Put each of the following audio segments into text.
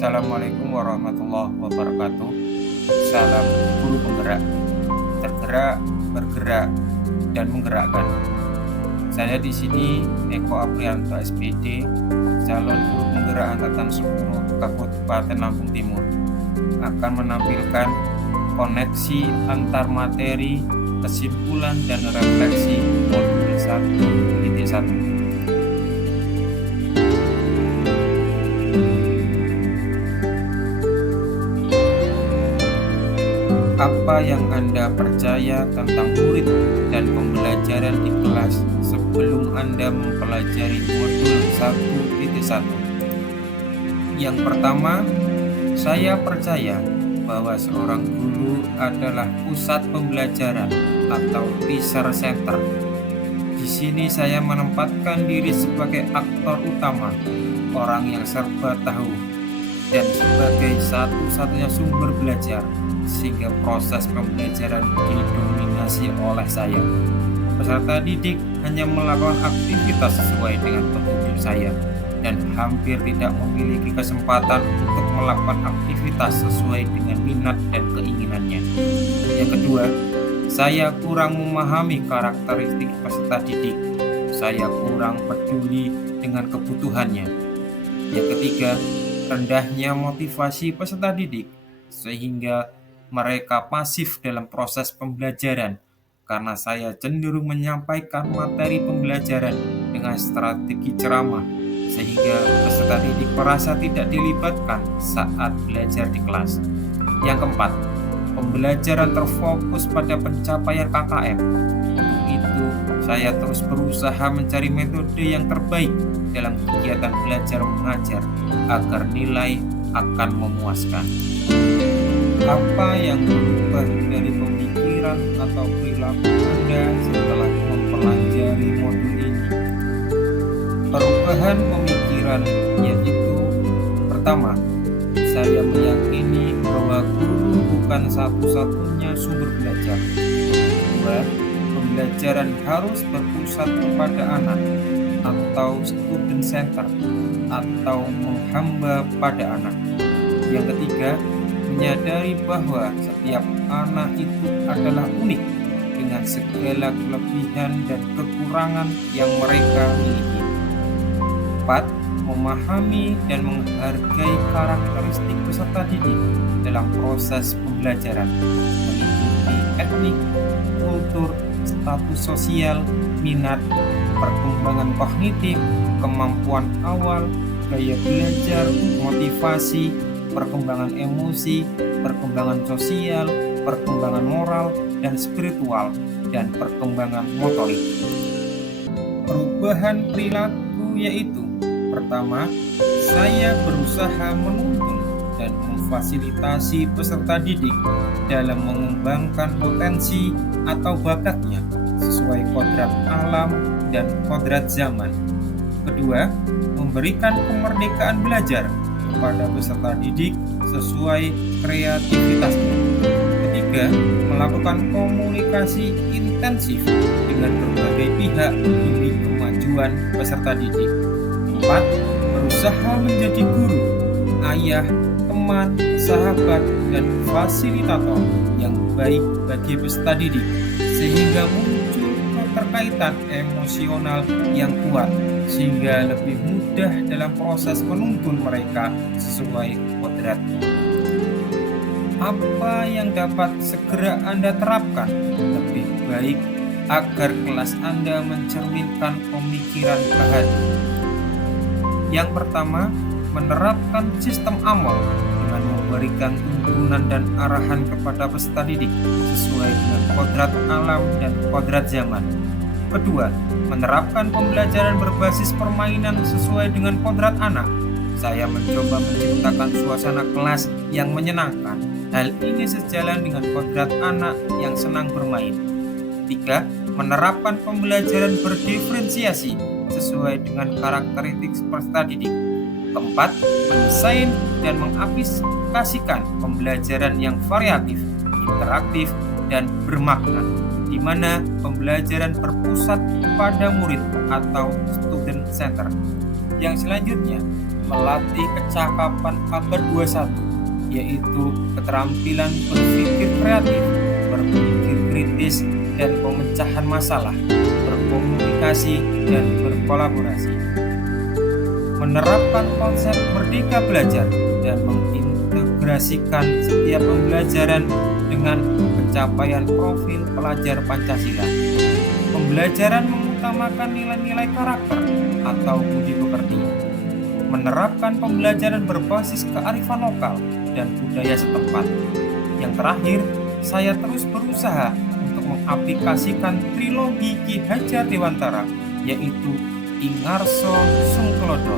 Assalamualaikum warahmatullahi wabarakatuh. Salam guru penggerak, tergerak, bergerak, dan menggerakkan. Saya di sini Eko Aprianto SPD, calon guru penggerak angkatan 10 Kabupaten Lampung Timur, akan menampilkan koneksi antar materi, kesimpulan, dan refleksi modul 1.1. Apa yang Anda percaya tentang murid dan pembelajaran di kelas sebelum Anda mempelajari modul 1.1? Yang pertama, saya percaya bahwa seorang guru adalah pusat pembelajaran atau teacher center. Di sini saya menempatkan diri sebagai aktor utama, orang yang serba tahu, dan sebagai satu-satunya sumber belajar, sehingga proses pembelajaran didominasi oleh saya. Peserta didik hanya melakukan aktivitas sesuai dengan petunjuk saya dan hampir tidak memiliki kesempatan untuk melakukan aktivitas sesuai dengan minat dan keinginannya. Yang kedua, saya kurang memahami karakteristik peserta didik. Saya kurang peduli dengan kebutuhannya. Yang ketiga, rendahnya motivasi peserta didik sehingga mereka pasif dalam proses pembelajaran karena saya cenderung menyampaikan materi pembelajaran dengan strategi ceramah sehingga peserta didik merasa tidak dilibatkan saat belajar di kelas. Yang keempat, pembelajaran terfokus pada pencapaian KKM. Untuk itu, saya terus berusaha mencari metode yang terbaik dalam kegiatan belajar mengajar agar nilai akan memuaskan. Apa yang berubah dari pemikiran atau perilaku Anda setelah mempelajari modul ini? Perubahan pemikiran yaitu: pertama, saya meyakini bahwa guru bukan satu-satunya sumber belajar. Kedua, pembelajaran harus berpusat kepada anak atau student center atau menghamba pada anak. Yang ketiga, menyadari bahwa setiap anak itu adalah unik dengan segala kelebihan dan kekurangan yang mereka miliki. 4. Memahami dan menghargai karakteristik peserta didik dalam proses pembelajaran, meliputi etnik, kultur, status sosial, minat, perkembangan kognitif, kemampuan awal, gaya belajar, motivasi, perkembangan emosi, perkembangan sosial, perkembangan moral dan spiritual, dan perkembangan motorik. Perubahan perilaku yaitu: pertama, saya berusaha menuntun dan memfasilitasi peserta didik dalam mengembangkan potensi atau bakatnya sesuai kodrat alam dan kodrat zaman. Kedua, memberikan kemerdekaan belajar kepada peserta didik sesuai kreativitasnya. Ketiga, melakukan komunikasi intensif dengan berbagai pihak demi kemajuan peserta didik. Keempat, berusaha menjadi guru, ayah, teman, sahabat, dan fasilitator yang baik bagi peserta didik, sehingga muncul keterkaitan emosional yang kuat, sehingga lebih mudah dalam proses menuntun mereka sesuai kodratnya. Apa yang dapat segera Anda terapkan lebih baik agar kelas Anda mencerminkan pemikiran Bahari? Yang pertama, menerapkan sistem amal dengan memberikan tuntunan dan arahan kepada peserta didik sesuai dengan kodrat alam dan kodrat zaman. Kedua, menerapkan pembelajaran berbasis permainan sesuai dengan kodrat anak. Saya mencoba menciptakan suasana kelas yang menyenangkan. Hal ini sejalan dengan kodrat anak yang senang bermain. Tiga, menerapkan pembelajaran berdiferensiasi sesuai dengan karakteristik peserta didik. Keempat, mendesain dan mengaplikasikan pembelajaran yang variatif, interaktif, dan bermakna, di mana pembelajaran berpusat pada murid atau student center. Yang selanjutnya, melatih kecakapan abad 21, yaitu keterampilan berpikir kreatif, berpikir kritis, dan pemecahan masalah, berkomunikasi, dan berkolaborasi. Menerapkan konsep merdeka belajar dan mengintegrasikan setiap pembelajaran dengan pencapaian profil pelajar Pancasila. Pembelajaran mengutamakan nilai-nilai karakter atau budi pekerti. Menerapkan pembelajaran berbasis kearifan lokal dan budaya setempat. Yang terakhir, saya terus berusaha untuk mengaplikasikan trilogi Ki Hajar Dewantara, yaitu Ingarso Sungkelodo.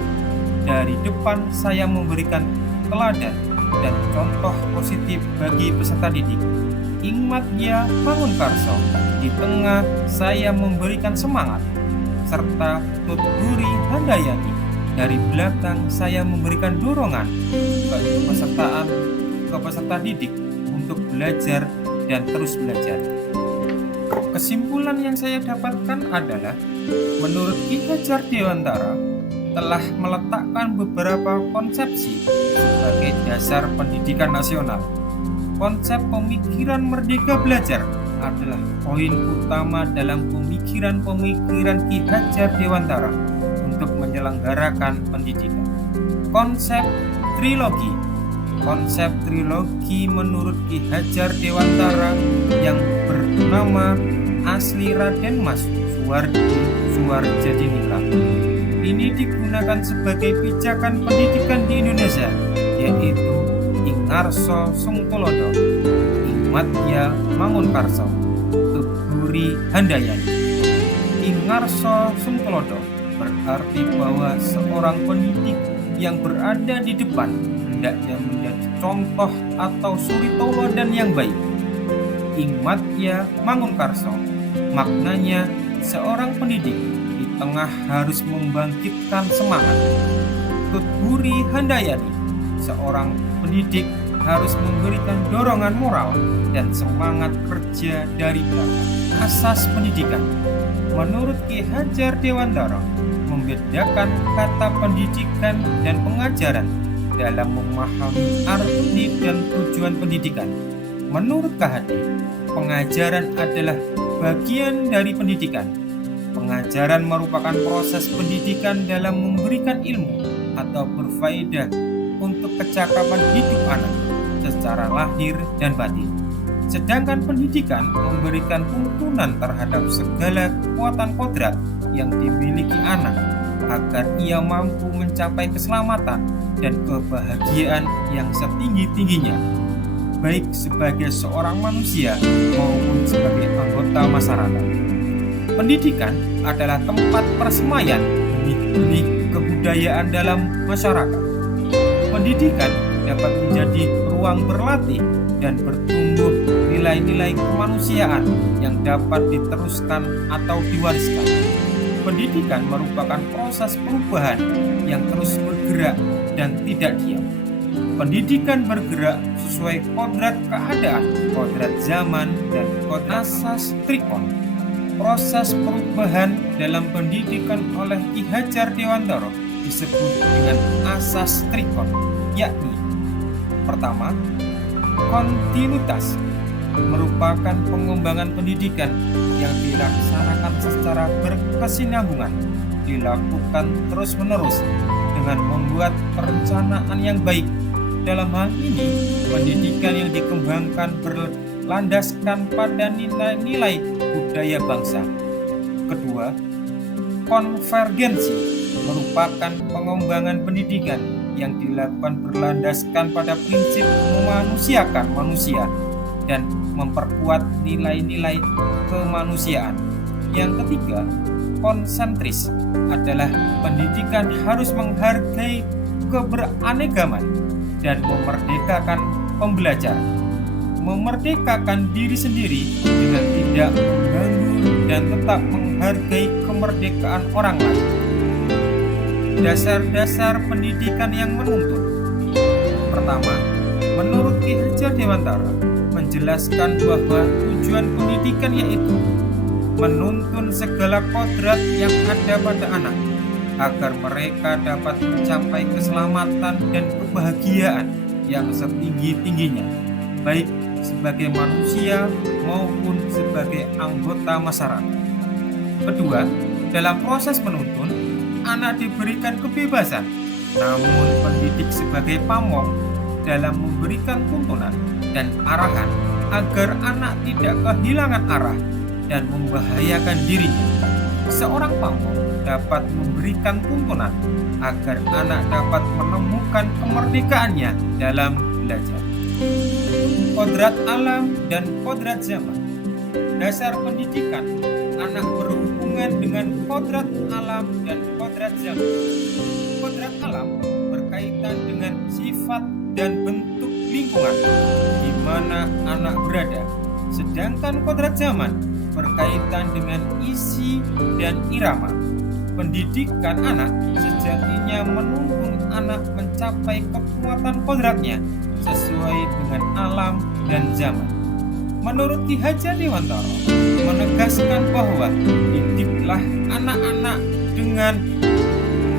Dari depan saya memberikan teladan dan contoh positif bagi peserta didik. Ingmatya Mangunkarso. Di tengah saya memberikan semangat, serta Tutguri Handayani. Dari belakang saya memberikan dorongan bagi peserta didik untuk belajar dan terus belajar. Kesimpulan yang saya dapatkan adalah, menurut Ki Hajar Dewantara telah meletakkan beberapa konsepsi sebagai dasar pendidikan nasional. Konsep pemikiran merdeka belajar adalah poin utama dalam pemikiran Ki Hajar Dewantara untuk menyelenggarakan pendidikan. Konsep trilogi menurut Ki Hajar Dewantara yang bernama asli Raden Mas Suwarjadiningrat ini digunakan sebagai pijakan pendidikan di Indonesia, yaitu Ingarso Sungkelodo, Ingmatya Mangunkarso, Tutguri Handayani. Ingarso Sungkelodo berarti bahwa seorang pendidik yang berada di depan hendaknya menjadi contoh atau suri tauladan yang baik. Ingmatya Mangunkarso maknanya seorang pendidik di tengah harus membangkitkan semangat. Tutguri Handayani, seorang pendidik harus memberikan dorongan moral dan semangat kerja dari belakang. Asas pendidikan menurut Ki Hajar Dewantara membedakan kata pendidikan dan pengajaran dalam memahami arti dan tujuan pendidikan. Menurut KHD, pengajaran adalah bagian dari pendidikan. Pengajaran merupakan proses pendidikan dalam memberikan ilmu atau berfaedah untuk kecakapan hidup anak secara lahir dan batin. Sedangkan pendidikan memberikan tuntunan terhadap segala kekuatan kodrat yang dimiliki anak agar ia mampu mencapai keselamatan dan kebahagiaan yang setinggi-tingginya, baik sebagai seorang manusia maupun sebagai anggota masyarakat. Pendidikan adalah tempat persemaian benih-benih kebudayaan dalam masyarakat. Pendidikan dapat menjadi ruang berlatih dan bertumbuh nilai-nilai kemanusiaan yang dapat diteruskan atau diwariskan. Pendidikan merupakan proses perubahan yang terus bergerak dan tidak diam. Pendidikan bergerak sesuai kodrat keadaan, kodrat zaman, dan kodrat asas Trikon. Proses perubahan dalam pendidikan oleh Ki Hajar Dewantara disebut dengan asas Trikon, yakni pertama, kontinuitas merupakan pengembangan pendidikan yang dilaksanakan secara berkesinambungan, dilakukan terus-menerus dengan membuat perencanaan yang baik. Dalam hal ini, pendidikan yang dikembangkan berlandaskan pada nilai-nilai budaya bangsa. Kedua, konvergensi merupakan pengembangan pendidikan yang dilakukan berlandaskan pada prinsip memanusiakan manusia dan memperkuat nilai-nilai kemanusiaan. Yang ketiga, konsentris adalah pendidikan harus menghargai keberagaman dan memerdekakan pembelajar, memerdekakan diri sendiri dengan tidak mengganggu dan tetap menghargai kemerdekaan orang lain. Dasar-dasar pendidikan yang menuntun. Pertama, menurut Ki Hajar Dewantara menjelaskan bahwa tujuan pendidikan yaitu menuntun segala kodrat yang ada pada anak, agar mereka dapat mencapai keselamatan dan kebahagiaan yang setinggi-tingginya, baik sebagai manusia maupun sebagai anggota masyarakat. Kedua, dalam proses menuntun, anak diberikan kebebasan, namun pendidik sebagai pamong dalam memberikan tuntunan dan arahan agar anak tidak kehilangan arah dan membahayakan dirinya. Seorang pamong dapat memberikan tuntunan agar anak dapat menemukan kemerdekaannya dalam belajar. Kodrat alam dan kodrat zaman. Dasar pendidikan anak berhubungan dengan kodrat alam dan kodrat zaman. Kodrat alam berkaitan dengan sifat dan bentuk lingkungan di mana anak berada, sedangkan kodrat zaman berkaitan dengan isi dan irama. Pendidikan anak sejatinya menuntun anak mencapai kekuatan kodratnya sesuai dengan alam dan zaman. Menurut Ki Hajar Dewantara menegaskan bahwa didiklah anak-anak dengan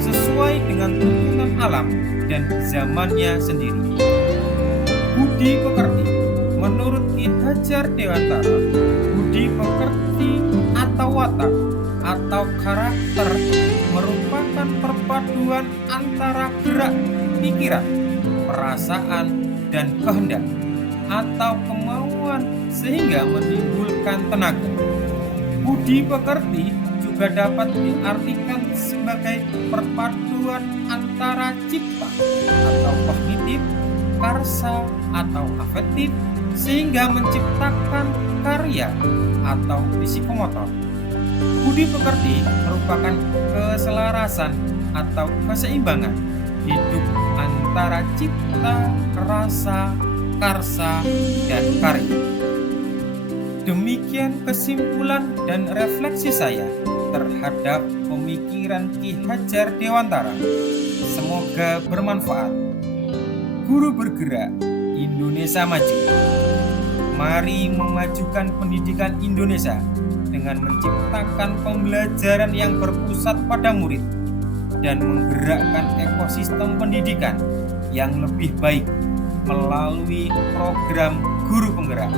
sesuai dengan tuntunan alam dan zamannya sendiri. Budi pekerti. Menurut Ki Hajar Dewantara, budi pekerti atau watak atau karakter merupakan perpaduan antara gerak pikiran, perasaan, dan kehendak atau kemauan sehingga menimbulkan tenaga. Budi pekerti juga dapat diartikan sebagai perpaduan antara cipta atau kognitif, karsa atau afektif sehingga menciptakan karya atau psikomotor. Budi pekerti merupakan keselarasan atau keseimbangan hidup antara cipta, rasa, karsa, dan karya. Demikian kesimpulan dan refleksi saya terhadap pemikiran Ki Hajar Dewantara. Semoga bermanfaat. Guru bergerak, Indonesia maju. Mari memajukan pendidikan Indonesia dengan menciptakan pembelajaran yang berpusat pada murid dan menggerakkan ekosistem pendidikan yang lebih baik melalui program guru penggerak.